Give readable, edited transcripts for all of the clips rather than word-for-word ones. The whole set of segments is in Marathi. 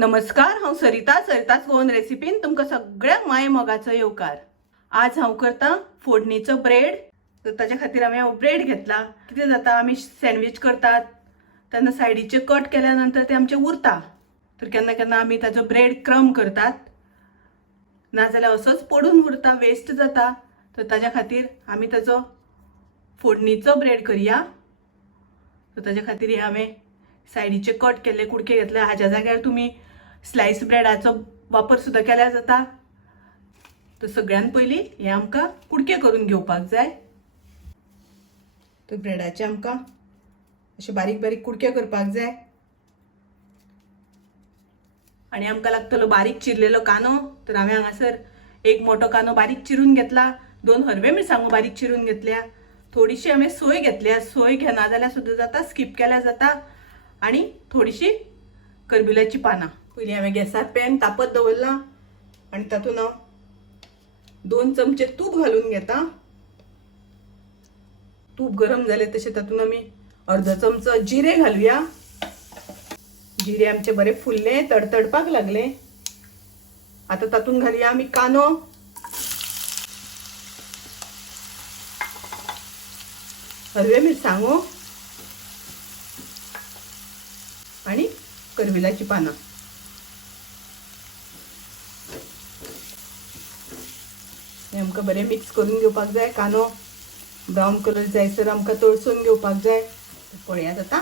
नमस्कार, हांव सरिताच गोवन रेसिपीन तुमकां सगळ्यांक माय मोगाचो येवकार। आज हांव करता फोडणीचो ब्रेड। तर ताच्या खातीर हांवें ब्रेड घेतला। कितें जाता, आमी सँडविच करतात तेन्ना सायडीचे कट केल्या नंतर ते आमचे उरता, तर केन्ना केन्ना आमी ताजो ब्रेड क्रम करतात, नाजाल्यार असोच पडून उरता, वेस्ट जाता। तर ताच्या खातीर आमी ताजो फोडणीचो ब्रेड करया। तर ताच्या खातीर हे हांवें सायडीचे कट केल्ले कुडके घेतले। हाच्या जाग्यार तुम्ही स्लाइस ब्रेडाचो वापर सुद्दां केल्यार जाता। तर सगळ्यान पयलीं हे आमकां कुडके करून घेवपाक जाय। तर ब्रेडाचे आमकां अशे बारीक बारीक कुडके करपाक जाय। आनी आमकां लागतलो बारीक चिरलेलो कांदो। तर हांवें हांगासर एक मोठो कांदो बारीक चिरून घेतला, 2 हरवे मिरसांगो बारीक चिरून घेतल्या, थोडीशी हांवें सोय घेतल्या। सोय घेना जाल्यार सुद्दां जाता, स्कीप केल्यार जाता। आणि थोडीशी करबिलाची पानां। पयलीं हांवें गॅसार पॅन तापत दवरला आणि तातूंत हांव 2 चमचे तूप घालून घेता। तूप गरम जाले तशें तातूंत आमी अर्धो चमचो जिरे घालुया। जिरे आमचे बरे फुल्ले, तडतडपाक लागले। आता तातूंत घालुया आमी कांदो, हरवे मिरसांगो आणि करबिलाची पानां। हे आमकां बरें मिक्स करून घेवपाक जाय। कांदो ब्रावन कलर जायसर आमकां तळसून घेवपाक जाय। पळयात आतां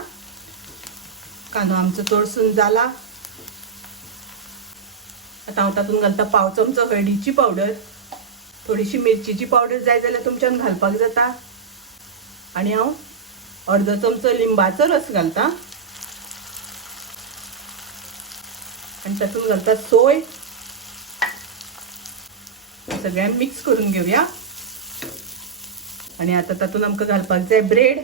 कांदो आमचो तळसून जाला। आतां हांव तातूंत घालता पाव चमचो हळदीची पावडर, थोडीशी मिरचीची पावडर जाय जाल्यार तुमच्यान घालपाक जाता। आणि हांव अर्धो चमचो लिंबाचो रस घालता आणि तातूंत घालता सोय। सगळ्यांक मिक्स करून घेवया। आणि आता तातूंत आमकां घालपाक जाय ब्रेड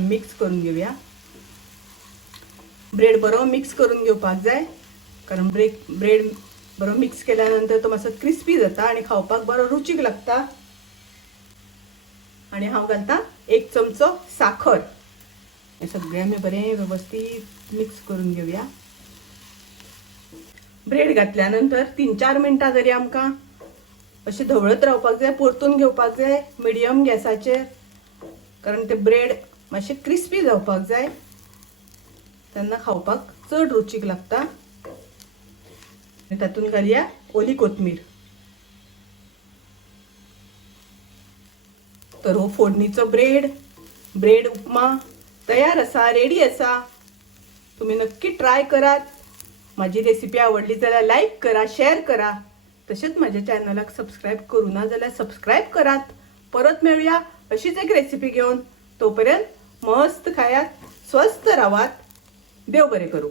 मिक्स करून घेवया। ब्रेड बरो मिक्स करून घेवपाक जाय, कारण ब्रेड बरो मिक्स केल्या नंतर तो मातसो क्रिस्पी जाता आणि खावपाक बरो रुचीक लागता। आणि हांव घालता 1 चमचो साखर। हे सगळें आमी बरें व्यवस्थित मिक्स करून घेवया। ब्रेड घातल्या नंतर 3-4 मिनटां तरी आमकां अशें धवळत रावपाक जाय, परतून घेवपाक जाय मिडियम गॅसाचेर, कारण ते ब्रेड मातशे क्रिस्पी जावपाक जाय, तेन्ना खावपाक चड रुचीक लागता। तातूंत घालया ओली कोथमीर। तर हो फोडणीचो ब्रेड उपमा तयार आसा, रेडी आसा। तुम्ही नक्की ट्राय करात। माझी रेसिपी आवडली जाल्यार लाईक करा, शेअर करा। तसेच माझ्या चॅनलाक सबस्क्राईब करू ना जाल्यार सबस्क्राईब करात। परत मेळूया अशीच एक रेसिपी घेऊन। तोपर्यंत मस्त खायात, स्वस्थ राहात, देव बरे करू।